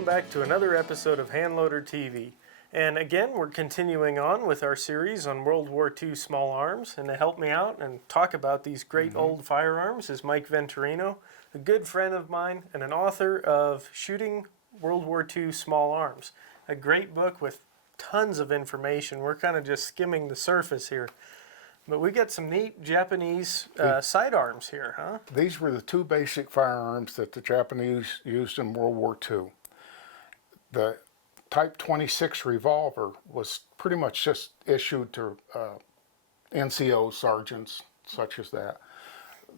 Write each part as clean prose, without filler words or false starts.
welcome back to another episode of Handloader TV. And again, we're continuing on with our series on World War II small arms. And to help me out and talk about these great old firearms is Mike Venturino, a good friend of mine and an author of Shooting World War II Small Arms, a great book with tons of information. We're kind of just skimming the surface here. But we got some neat Japanese sidearms here, huh? These were the two basic firearms that the Japanese used in World War II. The Type 26 revolver was pretty much just issued to NCO sergeants, such as that.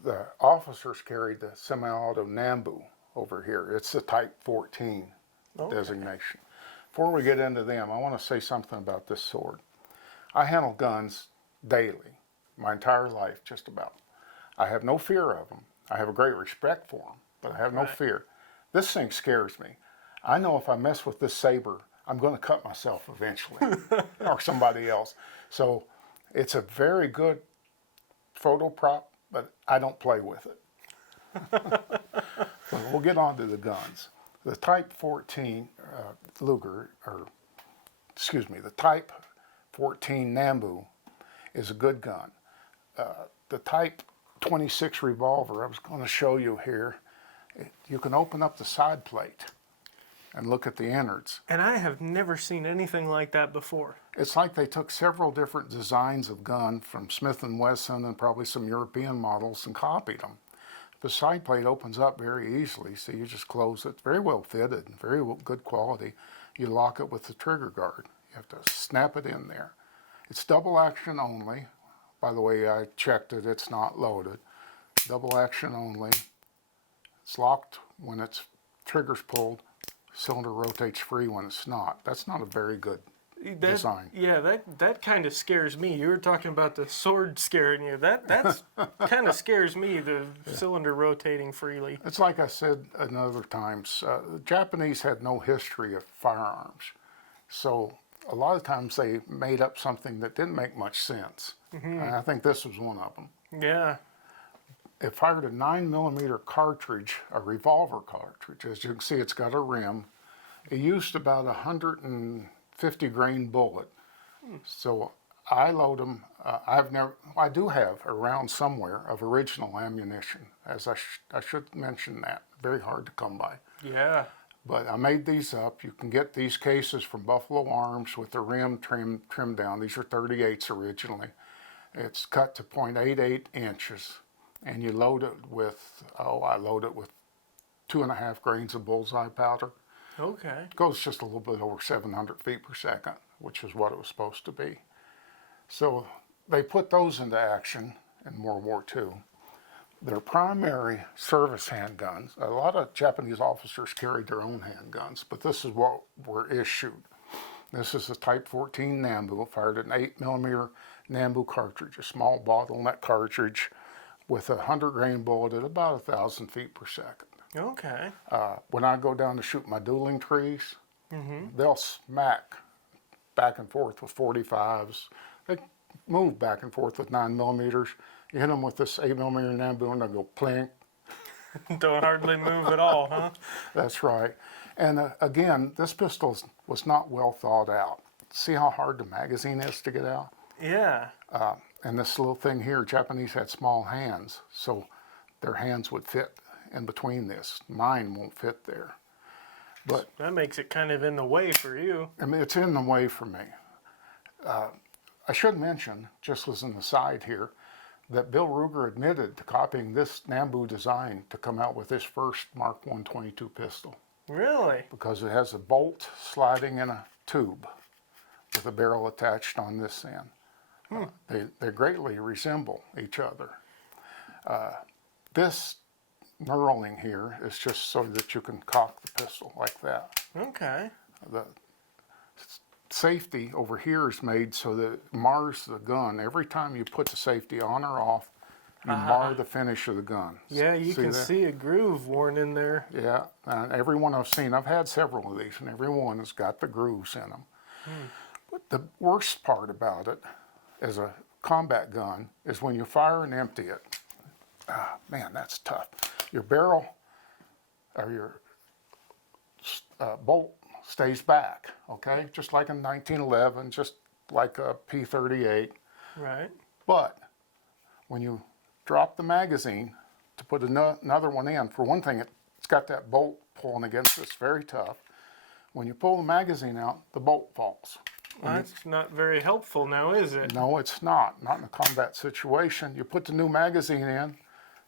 The officers carried the semi-auto Nambu over here. It's the Type 14 designation. Before we get into them, I want to say something about this sword. I handle guns daily, my entire life, just about. I have no fear of them. I have a great respect for them, but I have no fear. This thing scares me. I know if I mess with this saber, I'm going to cut myself eventually, or somebody else. So it's a very good photo prop, but I don't play with it. But we'll get on to the guns. The Type 14 Luger, the Type 14 Nambu is a good gun. The Type 26 revolver, I was going to show you here, you can open up the side plate and look at the innards. And I have never seen anything like that before. It's like they took several different designs of gun from Smith & Wesson and probably some European models and copied them. The side plate opens up very easily, so you just close it. Very well fitted, very good quality. You lock it with the trigger guard. You have to snap it in there. It's double action only. By the way, I checked it, it's not loaded. Double action only. It's locked when its trigger's pulled. Cylinder rotates free when it's not. That's not a very good design. Yeah, that kind of scares me. You were talking about the sword scaring you. That's kind of scares me, the cylinder rotating freely. It's like I said in other times, the Japanese had no history of firearms. So a lot of times they made up something that didn't make much sense. And I think this was one of them. Yeah. It fired a 9mm cartridge, a revolver cartridge. As you can see, it's got a rim. It used about 150 grain bullet. So I load them. I do have a round somewhere of original ammunition, as I should mention that. Very hard to come by. Yeah. But I made these up. You can get these cases from Buffalo Arms with the rim trimmed down. These are 38s originally. It's cut to 0.88 inches. And you load it with, I load it with 2.5 grains of bullseye powder. Okay. It goes just a little bit over 700 feet per second, which is what it was supposed to be. So they put those into action in World War II. Their primary service handguns, a lot of Japanese officers carried their own handguns, but this is what were issued. This is the Type 14 Nambu, fired an 8mm Nambu cartridge, a small bottleneck cartridge with a 100 grain bullet at about 1,000 feet per second. Okay. When I go down to shoot my dueling trees, they'll smack back and forth with 45s. They move back and forth with 9mm. You hit them with this 8mm Nambu and they'll go plink. Don't hardly move at all, huh? That's right. And again, this pistol was not well thought out. See how hard the magazine is to get out? Yeah. And this little thing here, Japanese had small hands, so their hands would fit in between this. Mine won't fit there. But that makes it kind of in the way for you. I mean, it's in the way for me. I should mention, just as an aside here, that Bill Ruger admitted to copying this Nambu design to come out with his first Mark 122 pistol. Really? Because it has a bolt sliding in a tube with a barrel attached on this end. They greatly resemble each other. This knurling here is just so that you can cock the pistol like that. Okay. The safety over here is made so that it mars the gun. Every time you put the safety on or off, you mar the finish of the gun. Yeah, you can see a groove worn in there. Yeah, and every one I've seen, I've had several of these, and every one has got the grooves in them. But the worst part about it as a combat gun is when you fire and empty it. Man, that's tough. Your barrel, or your bolt stays back, okay? Just like in 1911, just like a P38. Right. But when you drop the magazine to put another one in, for one thing, it's got that bolt pulling against it. It's very tough. When you pull the magazine out, the bolt falls. That's not very helpful now, is it? No, it's not. Not in a combat situation. You put the new magazine in,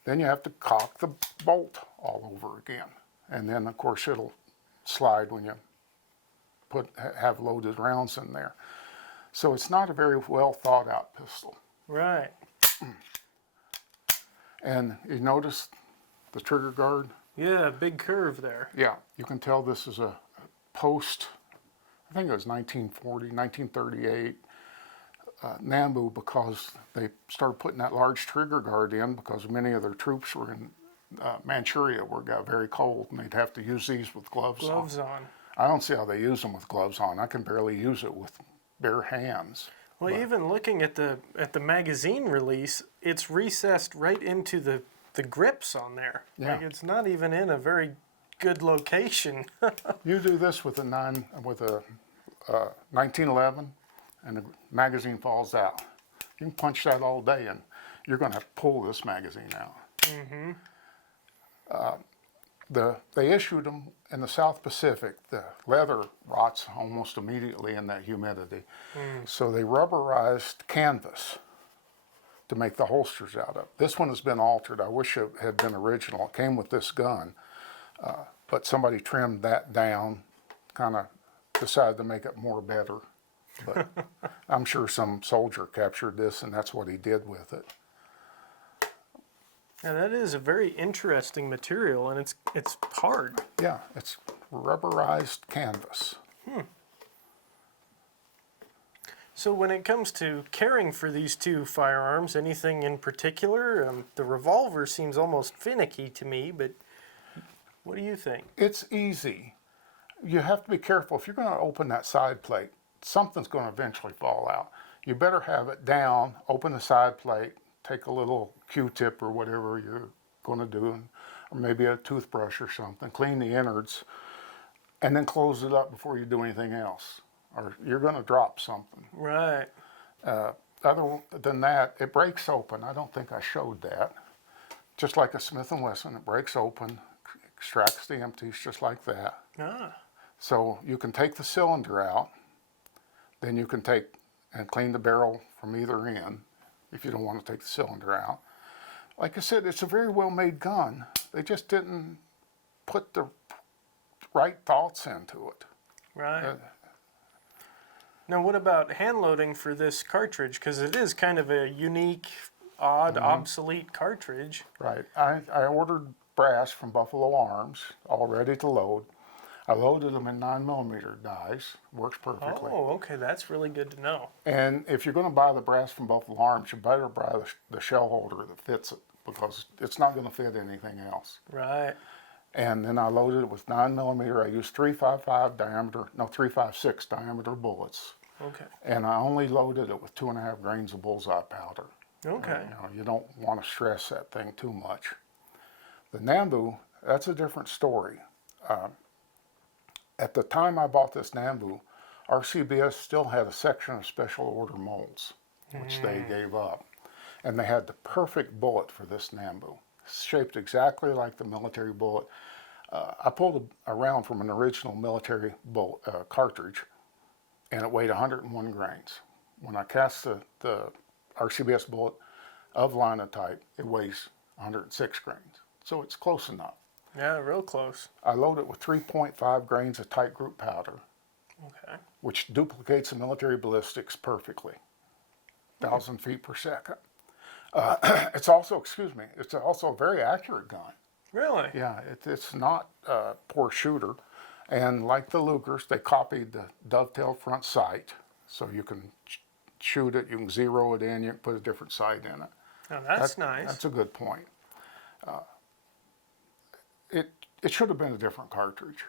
then you have to cock the bolt all over again. And then, of course, it'll slide when you have loaded rounds in there. So it's not a very well thought out pistol. Right. And you notice the trigger guard? Yeah, big curve there. Yeah, you can tell this is a post, I think it was 1940, 1938 Nambu, because they started putting that large trigger guard in because many of their troops were in Manchuria where it got very cold and they'd have to use these with gloves on. I don't see how they use them with gloves on. I can barely use it with bare hands. Well, even looking at the magazine release, it's recessed right into the grips on there. Yeah. Like it's not even in a very good location. You do this with a 1911 and the magazine falls out. You can punch that all day and you're going to have to pull this magazine out. Mm-hmm. They issued them in the South Pacific. The leather rots almost immediately in that humidity. So they rubberized canvas to make the holsters out of. This one has been altered. I wish it had been original. It came with this gun, but somebody trimmed that down, kind of decided to make it more better. But I'm sure some soldier captured this and that's what he did with it. Now that is a very interesting material, and it's hard. Yeah, it's rubberized canvas. So when it comes to caring for these two firearms, anything in particular? The revolver seems almost finicky to me, but what do you think? It's easy. You have to be careful. If you're going to open that side plate, something's going to eventually fall out. You better have it down, open the side plate, take a little Q-tip or whatever you're going to do, or maybe a toothbrush or something, clean the innards, and then close it up before you do anything else, or you're going to drop something. Right. Other than that, it breaks open. I don't think I showed that. Just like a Smith & Wesson, it breaks open, extracts the empties just like that. Ah. So you can take the cylinder out, then you can take and clean the barrel from either end if you don't want to take the cylinder out. Like I said, it's a very well-made gun. They just didn't put the right thoughts into it. Right. Now, what about hand loading for this cartridge? Because it is kind of a unique, odd, obsolete cartridge. Right. I ordered brass from Buffalo Arms, all ready to load. I loaded them in 9mm dies. Works perfectly. Oh, okay. That's really good to know. And if you're going to buy the brass from Buffalo Arms, you better buy the shell holder that fits it, because it's not going to fit anything else. Right. And then I loaded it with 9mm. I used 356 diameter bullets. Okay. And I only loaded it with 2.5 grains of bullseye powder. Okay. You don't want to stress that thing too much. The Nambu, that's a different story. At the time I bought this Nambu, RCBS still had a section of special order molds, which they gave up. And they had the perfect bullet for this Nambu, shaped exactly like the military bullet. I pulled a round from an original military bullet, cartridge, and it weighed 101 grains. When I cast the RCBS bullet of linotype, it weighs 106 grains. So it's close enough. Yeah, real close. I load it with 3.5 grains of tight group powder, Okay. which duplicates the military ballistics perfectly, 1,000 feet per second. It's also a very accurate gun. Really? Yeah, it's not a poor shooter. And like the Lugers, they copied the dovetail front sight, so you can shoot it, you can zero it in, you can put a different sight in it. Oh, that's nice. That's a good point. It should have been a different cartridge.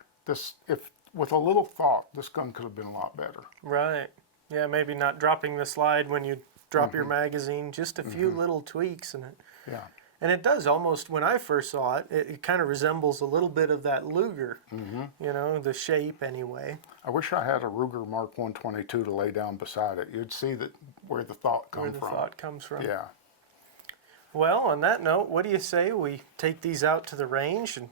With a little thought, this gun could have been a lot better. Right. Yeah, maybe not dropping the slide when you drop your magazine. Just a few little tweaks in it. Yeah. And it does almost, when I first saw it, it kind of resembles a little bit of that Luger, you know, the shape anyway. I wish I had a Ruger Mark 122 to lay down beside it. You'd see that where the thought comes from. Where the thought comes from. Yeah. Well, on that note, what do you say we take these out to the range and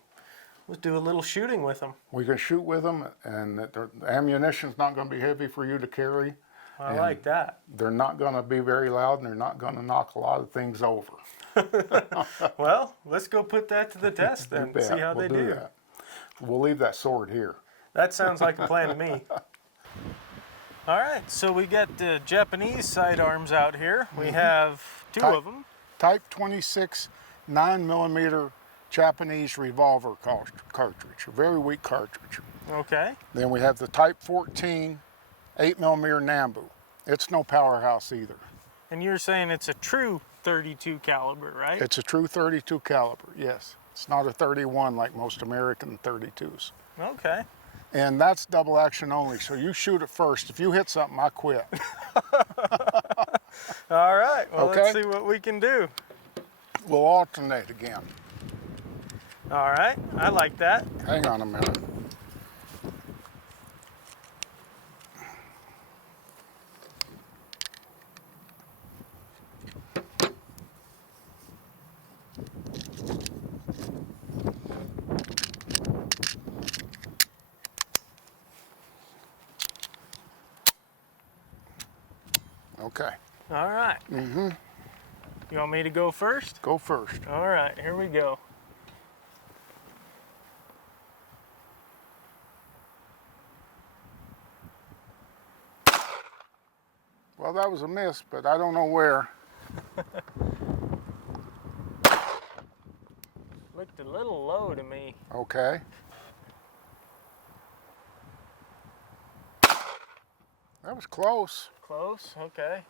we'll do a little shooting with them? We can shoot with them, and the ammunition's not going to be heavy for you to carry. I like that. They're not going to be very loud, and they're not going to knock a lot of things over. Well, let's go put that to the test then, You bet. see how We'll they do. that. We'll leave that sword here. That sounds like a plan to me. All right, so we got the Japanese sidearms out here. We have two of them. Type 26 9mm Japanese revolver cartridge, a very weak cartridge. Okay. Then we have the Type 14 8mm Nambu. It's no powerhouse either. And you're saying it's a true 32 caliber, right? It's a true 32 caliber, yes. It's not a 31 like most American 32s. Okay. And that's double action only, so you shoot it first. If you hit something, I quit. All right, well, Okay. let's see what we can do. We'll alternate again. All right, I like that. Hang on a minute. Okay. All right. You want me to go first? Go first. All right, here we go. Well, that was a miss, but I don't know where. Looked a little low to me. Okay. That was close. Close, okay.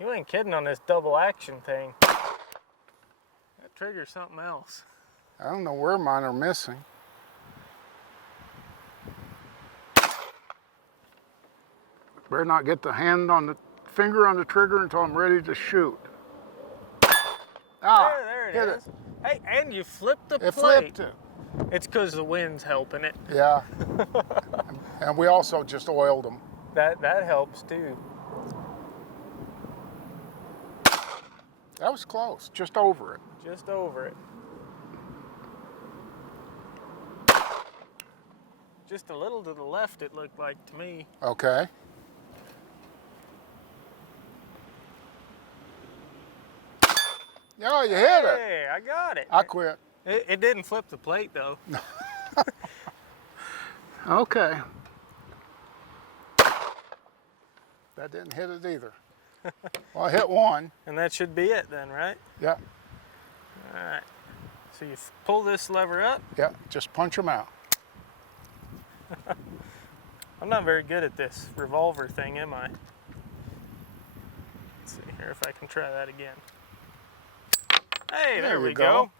You ain't kidding on this double action thing. That trigger's something else. I don't know where mine are missing. Better not get the finger on the trigger until I'm ready to shoot. Ah, There hit it is. Hey, and you flipped the It plate. flipped it. It's because the wind's helping it. Yeah. And we also just oiled them. That helps too. That was close, just over it. Just over it. Just a little to the left, it looked like to me. Okay. Oh, you hit it. Hey, I got it. I quit. It didn't flip the plate though. Okay. That didn't hit it either. Well, I hit one. And that should be it then, right? Yeah, All right. So you pull this lever up. yeah, just punch them out. I'm not very good at this revolver thing, am I? Let's see here if I can try that again. Hey, there we you go.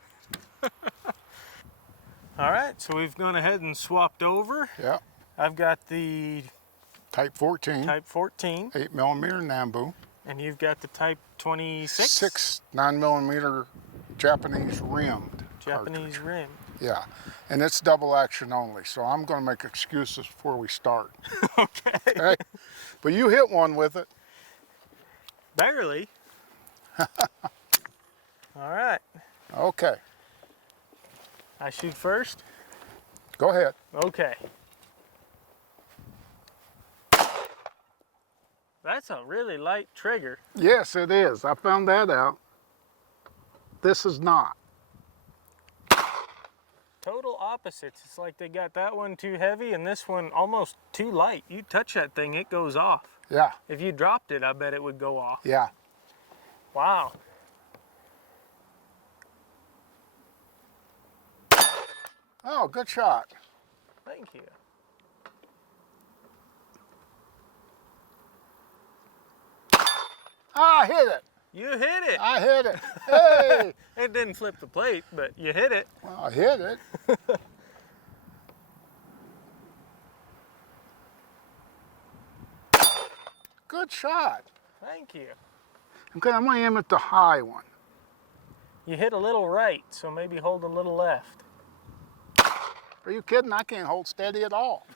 All right, so we've gone ahead and swapped over. Yeah, I've got the Type 14, Type 14, 8mm Nambu, and you've got the Type 26. 6 9mm Japanese rimmed. Japanese rim. Yeah, and it's double action only, so I'm going to make excuses before we start. Okay. But you hit one with it. Barely. All right. Okay, I shoot first? go ahead. Okay. That's a really light trigger. Yes, it is. I found that out. This is not. Total opposites. It's like they got that one too heavy and this one almost too light. You touch that thing, it goes off. Yeah, If you dropped it, I bet it would go off. yeah. Wow. Oh, good shot. Thank you. I hit it. You hit it. I hit it. Hey! It didn't flip the plate, but you hit it. Well, I hit it. Good shot. Thank you. Okay, I'm going to aim at the high one. You hit a little right, so maybe hold a little left. Are you kidding? I can't hold steady at all.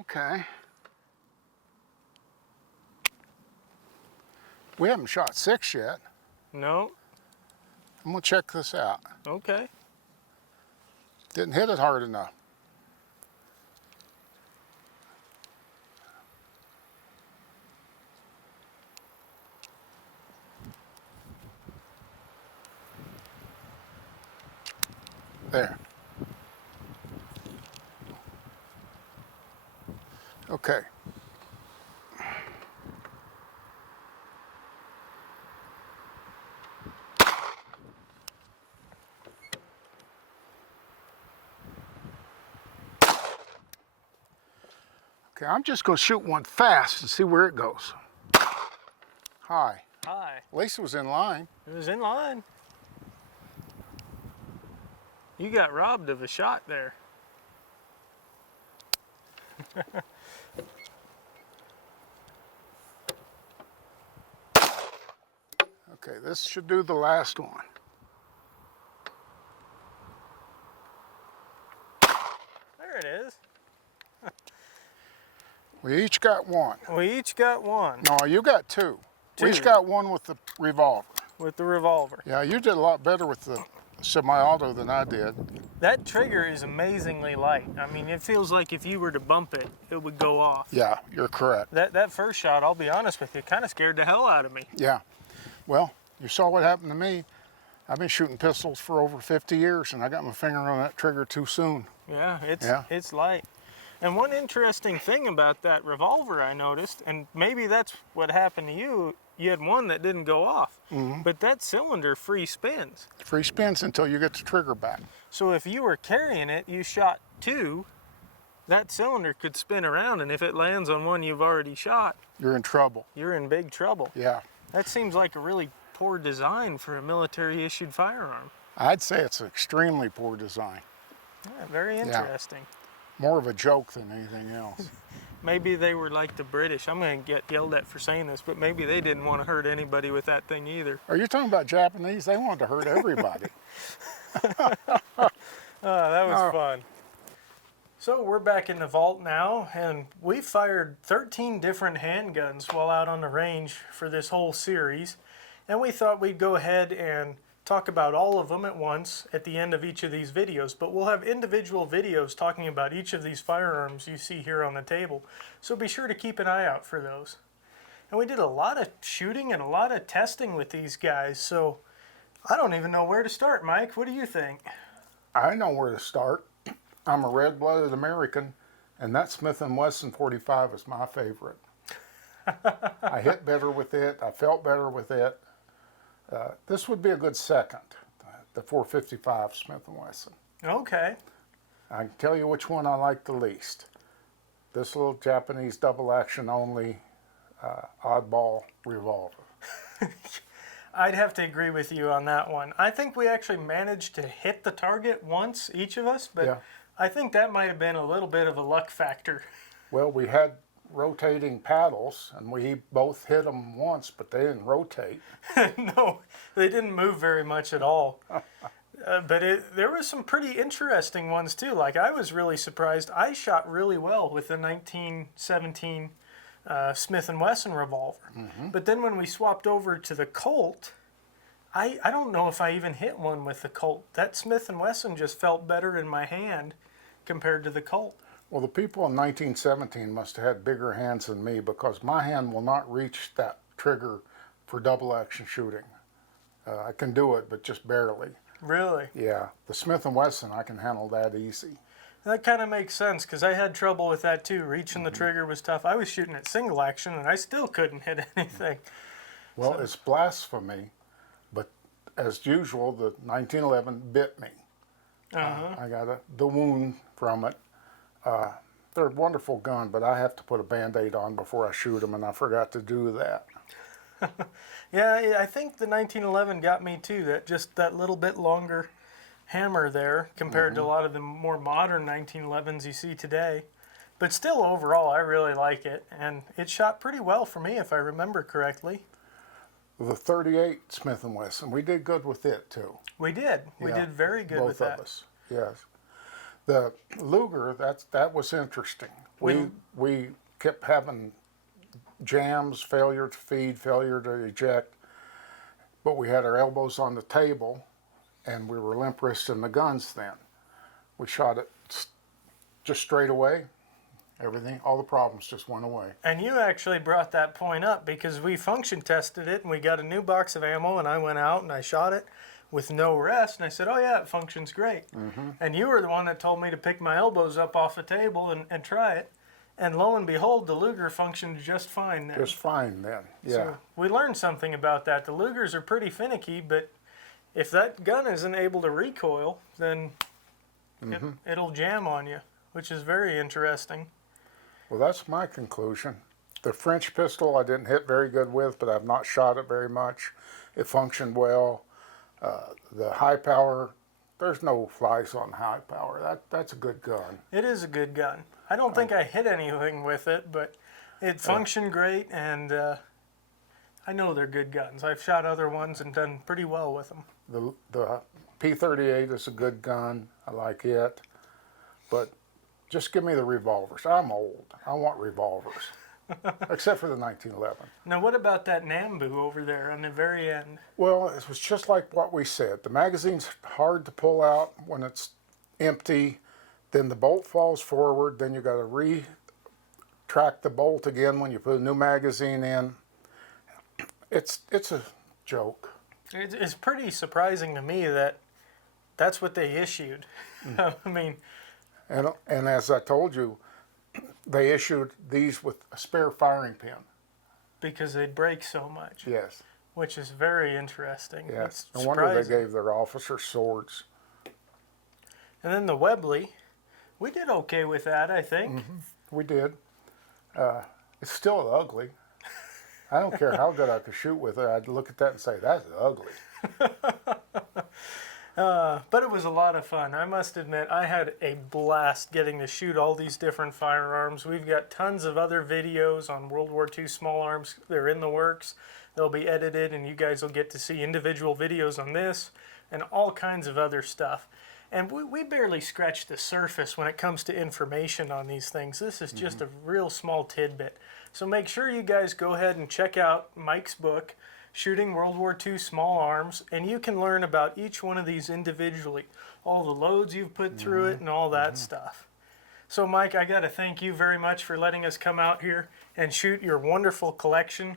Okay. We haven't shot 6 yet. No? I'm gonna check this out. Okay. Didn't hit it hard enough. There. Okay. Okay, I'm just gonna shoot one fast and see where it goes. High. High. At least it was in line. It was in line. You got robbed of a shot there. Okay, this should do the last one. There it is. We each got one. We each got one No, you got two. We each Two. got one with the revolver. with the revolver. Yeah, you did a lot better with the semi-auto than I did. That trigger is amazingly light. I mean, it feels like if you were to bump it, it would go off. Yeah, you're correct. That first shot, I'll be honest with you, kind of scared the hell out of me. Yeah. Well, you saw what happened to me. I've been shooting pistols for over 50 years, and I got my finger on that trigger too soon. Yeah, Yeah. it's light. And one interesting thing about that revolver I noticed, and maybe that's what happened to you, you had one that didn't go off, but that cylinder free spins. Free spins until you get the trigger back. So if you were carrying it, you shot two, that cylinder could spin around, and if it lands on one you've already shot, You're in trouble. you're in big trouble. Yeah. That seems like a really poor design for a military-issued firearm. I'd say it's an extremely poor design. Yeah, very interesting. More of a joke than anything else. Maybe they were like the British. I'm going to get yelled at for saying this, but maybe they didn't want to hurt anybody with that thing either. Are you talking about Japanese? They wanted to hurt everybody. That was Oh. fun. So we're back in the vault now, and we fired 13 different handguns while out on the range for this whole series. And we thought we'd go ahead and talk about all of them at once at the end of each of these videos, but we'll have individual videos talking about each of these firearms you see here on the table. So be sure to keep an eye out for those. And we did a lot of shooting and a lot of testing with these guys, so I don't even know where to start, Mike. What do you think? I know where to start. I'm a red-blooded American, and that Smith & Wesson 45 is my favorite. I hit better with it. I felt better with it. This would be a good second, the 455 Smith & Wesson. Okay. I can tell you which one I like the least. This little Japanese double action only oddball revolver. I'd have to agree with you on that one. I think we actually managed to hit the target once, each of us, but Yeah. I think that might have been a little bit of a luck factor. Well, we had rotating paddles, and we both hit them once, but they didn't rotate. No, they didn't move very much at all. But there were some pretty interesting ones too. Like, I was really surprised. I shot really well with the 1917 Smith & Wesson revolver. But then when we swapped over to the Colt, I don't know if I even hit one with the Colt. That Smith & Wesson just felt better in my hand compared to the Colt. Well, the people in 1917 must have had bigger hands than me, because my hand will not reach that trigger for double action shooting. I can do it, but just barely. Really? Yeah, the Smith & Wesson, I can handle that easy. That kind of makes sense, because I had trouble with that too. Reaching the trigger was tough. I was shooting at single action, and I still couldn't hit anything. Well, it's blasphemy, but as usual, the 1911 bit me. I got the wound from it. They're a wonderful gun, but I have to put a Band-Aid on before I shoot them, and I forgot to do that. Yeah, I think the 1911 got me too. That little bit longer hammer there compared to a lot of the more modern 1911s you see today. But still, overall, I really like it, and it shot pretty well for me, if I remember correctly. The 38 Smith & Wesson, we did good with it too. We did. We Yeah, did very good both with that. of us. Yes. The Luger, that was interesting. We kept having jams, failure to feed, failure to eject, but we had our elbows on the table, and we were limp wristing the guns then. We shot it just straight away. Everything, all the problems just went away. And you actually brought that point up because we function tested it and we got a new box of ammo and I went out and I shot it with no rest and I said, oh yeah, it functions great. And you were the one that told me to pick my elbows up off the table and try it. And lo and behold, the Luger functioned just fine then. Just fine then, yeah. So we learned something about that. The Lugers are pretty finicky, but if that gun isn't able to recoil, then it'll jam on you, which is very interesting. Well, that's my conclusion. The French pistol I didn't hit very good with, but I've not shot it very much. It functioned well. The high power, there's no flies on high power. That's a good gun. It is a good gun. I don't think I hit anything with it, but it functioned great, and I know they're good guns. I've shot other ones and done pretty well with them. The P38 is a good gun. I like it. But just give me the revolvers. I'm old. I want revolvers. Except for the 1911. Now, what about that Nambu over there on the very end? Well, it was just like what we said. The magazine's hard to pull out when it's empty. Then the bolt falls forward. Then you got to retract the bolt again when you put a new magazine in. It's a joke. It's pretty surprising to me that that's what they issued. I mean, and as I told you, they issued these with a spare firing pin. because they break so much. Yes. Which is very interesting. Yes. It's No wonder they surprising. gave their officers swords. And then the Webley, we did okay with that, I think. We did. It's still ugly. I don't care how good I could shoot with it. I'd look at that and say, that's ugly. But it was a lot of fun. I must admit, I had a blast getting to shoot all these different firearms. We've got tons of other videos on World War II small arms. They're in the works. They'll be edited, and you guys will get to see individual videos on this and all kinds of other stuff. And we barely scratched the surface when it comes to information on these things. This is just a real small tidbit. So make sure you guys go ahead and check out Mike's book, Shooting World War II Small Arms, and you can learn about each one of these individually, all the loads you've put through it and all that stuff. So Mike, I got to thank you very much for letting us come out here and shoot your wonderful collection.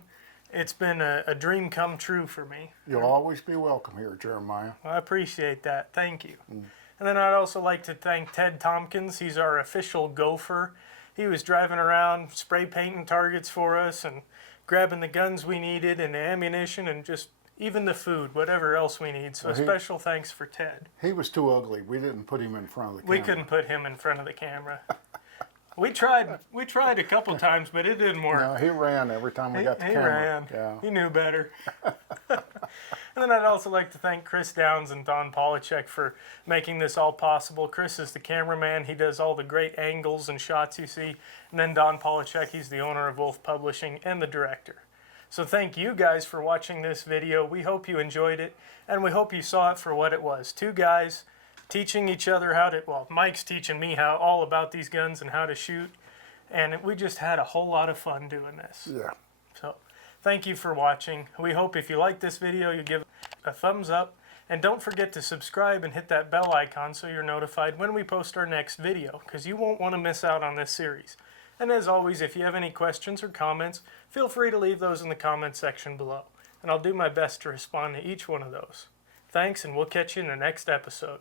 It's been a dream come true for me. You'll always be welcome here, Jeremiah. Well, I appreciate that. Thank you. And then I'd also like to thank Ted Tompkins. He's our official gopher. He was driving around spray painting targets for us and grabbing the guns we needed and the ammunition and just even the food, whatever else we need. So a special thanks for Ted. He was too ugly. We didn't put him in front of the camera. We couldn't put him in front of the camera. We tried a couple times, but it didn't work. No, he ran every time we got the He camera. ran. Yeah. He knew better. And then I'd also like to thank Chris Downs and Don Polachek for making this all possible. Chris is the cameraman. He does all the great angles and shots you see. And then Don Polachek, he's the owner of Wolf Publishing and the director. So thank you guys for watching this video. We hope you enjoyed it, and we hope you saw it for what it was. Two guys teaching each other how to, well, Mike's teaching me all about these guns and how to shoot. And we just had a whole lot of fun doing this. Yeah. So thank you for watching. We hope if you like this video, you give it a thumbs up. And don't forget to subscribe and hit that bell icon so you're notified when we post our next video, because you won't want to miss out on this series. And as always, if you have any questions or comments, feel free to leave those in the comments section below. And I'll do my best to respond to each one of those. Thanks, and we'll catch you in the next episode.